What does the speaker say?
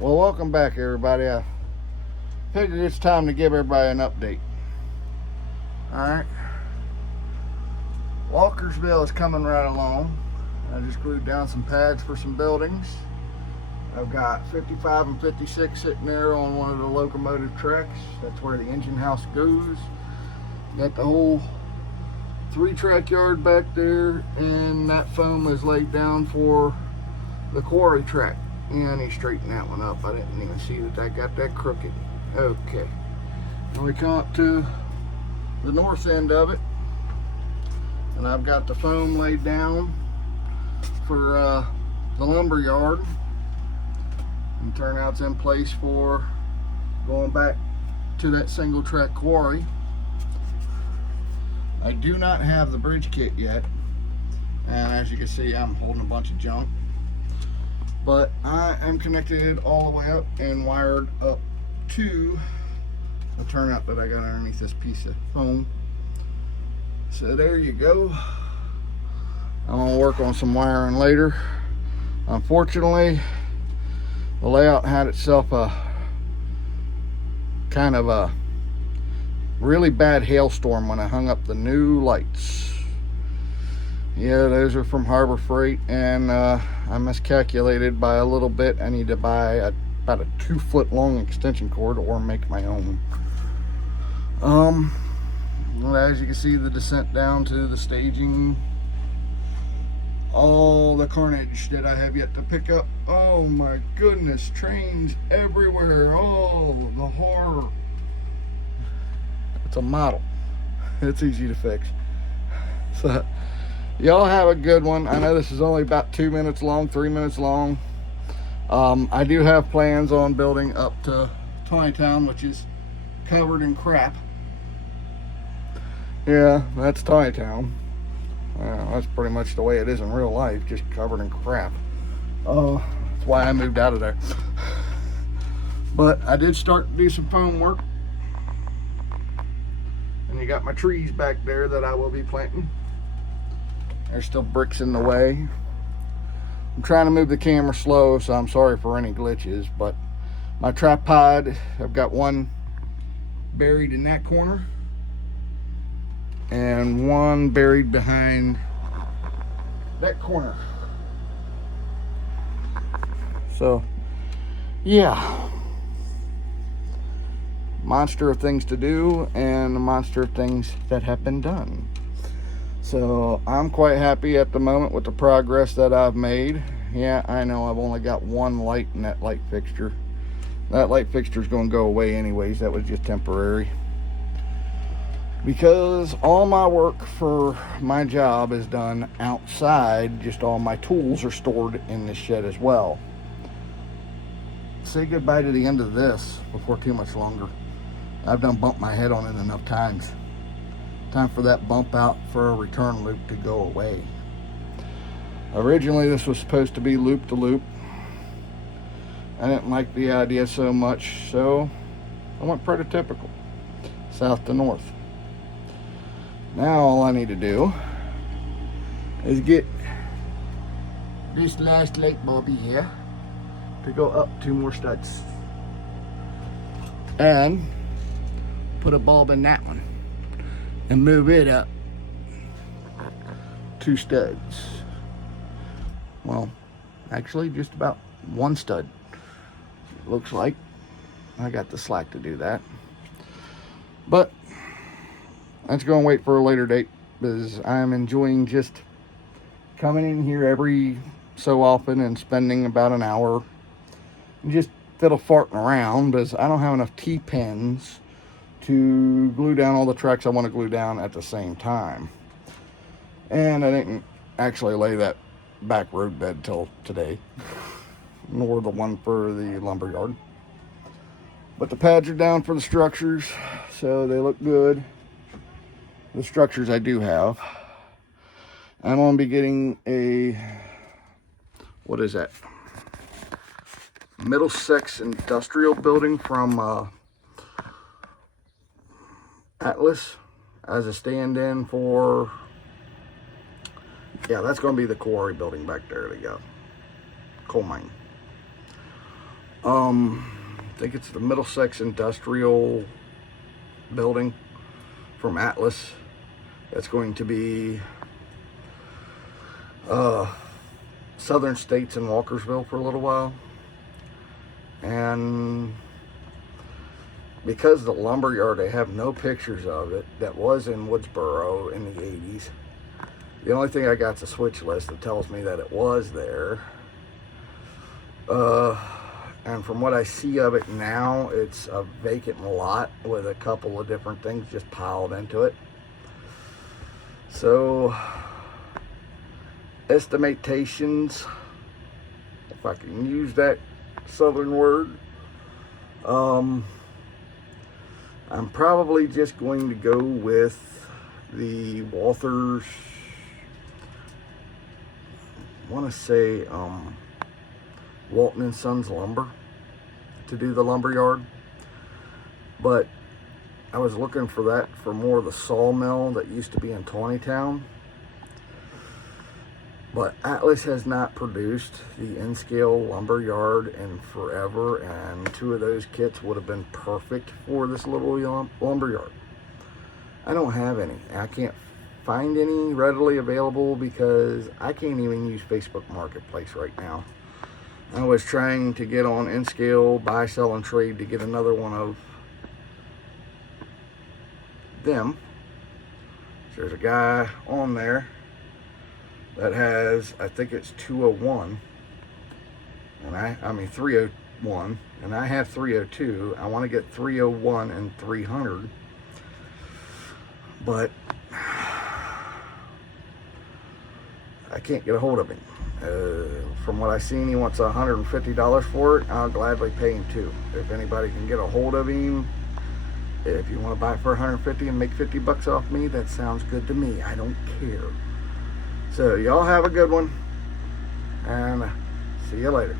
Well, welcome back, everybody. I figured it's time to give everybody an update. Alright. Walkersville is coming right along. I just glued down some pads for some buildings. I've got 55 and 56 sitting there on one of the locomotive tracks. That's where the engine house goes. Got the whole 3-track yard back there, and that foam is laid down for the quarry track. Yeah, I need to straighten that one up. I didn't even see that I got that crooked. Okay. And we come up to the north end of it, and I've got the foam laid down for the lumber yard, and turnout's in place for going back to that single track quarry. I do not have the bridge kit yet, and as you can see, I'm holding a bunch of junk. But I am connected all the way up and wired up to the turnout that I got underneath this piece of foam. So there you go. I'm gonna work on some wiring later. Unfortunately, the layout had itself a kind of a really bad hailstorm when I hung up the new lights. Yeah, those are from Harbor Freight, and I miscalculated by a little bit. I need to buy about a 2-foot long extension cord or make my own. Well, as you can see, the descent down to the staging, all the carnage that I have yet to pick up. Oh my goodness, trains everywhere. Oh, the horror. It's a model. It's easy to fix. So y'all have a good one. I know this is only about 2 minutes long, 3 minutes long. I do have plans on building up to Tiny Town, which is covered in crap. Yeah, that's Tiny Town. That's pretty much the way it is in real life, just covered in crap. That's why I moved out of there. But I did start to do some foam work. And you got my trees back there that I will be planting. There's still bricks in the way. I'm trying to move the camera slow, so I'm sorry for any glitches, but my tripod, I've got one buried in that corner and one buried behind that corner. So, yeah. Monster of things to do and a monster of things that have been done. So I'm quite happy at the moment with the progress that I've made. Yeah, I know I've only got one light in that light fixture. That light fixture is going to go away anyways. That was just temporary, because all my work for my job is done outside. Just all my tools are stored in this shed as well. Say goodbye to the end of this before too much longer. I've done bumped my head on it enough times. Time for that bump out for a return loop to go away. Originally this was supposed to be loop to loop. I didn't like the idea so much, so I went prototypical, south to north. Now all I need to do is get this last light bulb here to go up 2 more studs, and put a bulb in that one and move it up 2 studs. Well, actually just about 1 stud, looks like. I got the slack to do that, but that's going to wait for a later date, because I'm enjoying just coming in here every so often and spending about an hour and just fiddle farting around, because I don't have enough T-pins to glue down all the tracks I want to glue down at the same time. And I didn't actually lay that back road bed till today, nor the one for the lumber yard. But the pads are down for the structures, so they look good. The structures I do have. I'm going to be getting a, what is that? Middlesex Industrial Building from Atlas as a stand-in for, yeah, that's going to be the quarry building back there. They got coal mine. I think it's the Middlesex Industrial Building from Atlas. That's going to be Southern States in Walkersville for a little while. And because the lumberyard, I have no pictures of it, that was in Woodsboro in the 80s. The only thing I got is a switch list that tells me that it was there. And from what I see of it now, it's a vacant lot with a couple of different things just piled into it. So, estimations, if I can use that southern word, I'm probably just going to go with the Walthers, I want to say Walton and Sons Lumber to do the lumberyard. But I was looking for that for more of the sawmill that used to be in Tawnytown. But Atlas has not produced the N-scale lumberyard in forever, and 2 of those kits would have been perfect for this little lumberyard. I don't have any. I can't find any readily available because I can't even use Facebook Marketplace right now. I was trying to get on N-scale, buy, sell, and trade to get another one of them. There's a guy on there that has, I think it's 201, and I mean 301, and I have 302. I want to get 301 and 300, but I can't get a hold of him. From what I seen, he wants $150 for it. I'll gladly pay him too. If anybody can get a hold of him, if you want to buy it for $150 and make 50 bucks off me, that sounds good to me. I don't care. So y'all have a good one, and see you later.